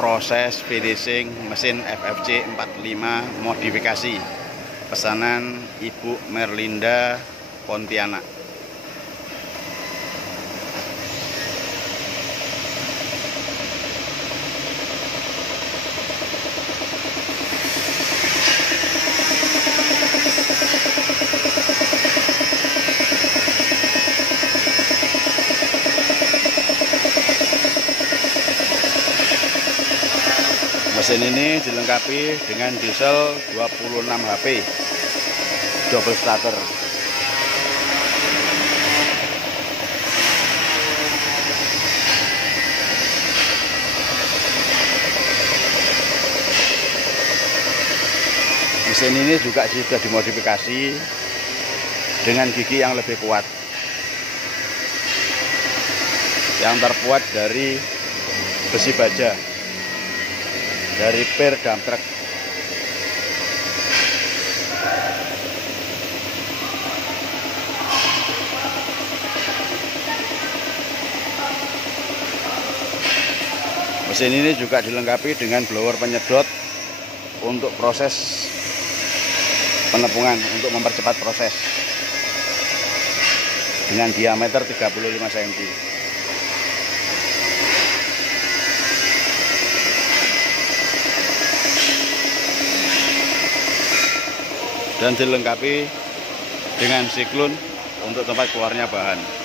proses finishing mesin FFC 45 modifikasi pesanan Ibu Merlinda Pontianak. Mesin ini dilengkapi dengan diesel 26 HP double starter. Mesin ini juga sudah dimodifikasi dengan gigi yang lebih kuat, yang terbuat dari besi baja dari per dump truck. Mesin ini juga dilengkapi dengan blower penyedot untuk proses penepungan, untuk mempercepat proses, dengan diameter 35 cm. Dan dilengkapi dengan siklon untuk tempat keluarnya bahan.